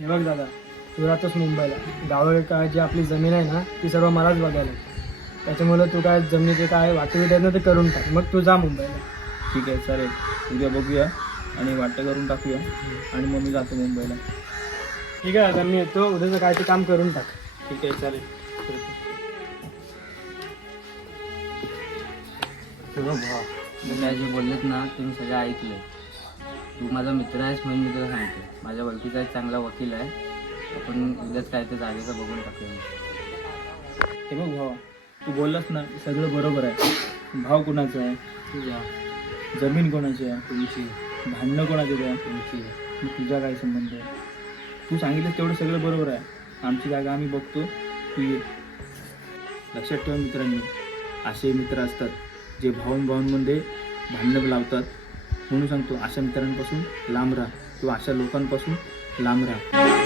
हे बघ दादा, तू राहतोस मुंबईला. गावाकडे काय जी आपली जमीन आहे ना ती सर्व मलाच बघायला. त्याच्यामुळे तू काय जमिनीचे काय वाटोविट आहे ना ते करून टाक, मग तू जा मुंबईला. ठीक आहे चालेल, उद्या बघूया आणि वाटतं करून टाकूया आणि मग मी जातो मुंबईला. ठीक आहे दादा, मी येतो. उद्याचं काय ते काम करून टाक. ठीक आहे चालेल. तुझं भाव मी काय जे बोललेत ना ते मी सगळं ऐकलं. तू माझा मित्र आहेस म्हणून मी तुला सांगतो. माझ्या ओळखीचा एक चांगला वकील आहे, आपण उद्याच काय ते जागेचं बघून टाकूया. हे बघ भावा, तू बोललास ना सगळं बरोबर आहे. भाव कोणाचा आहे? तुझ्या जमीन कोणाची आहे? तुमची भांडणं कोणाची आहे? तुमची मग तुझा काय संबंध आहे? तू सांगितलं तेवढं सगळं बरोबर आहे. आमची जागा आम्ही बघतो, तू ये. लक्षात ठेवा मित्रांनी, असे मित्र असतात जे भावांमध्ये भांडणं लावतात. म्हणून सांगतो, अशा मित्रांपासून लांब राहा किंवा अशा लोकांपासून लांब राहा.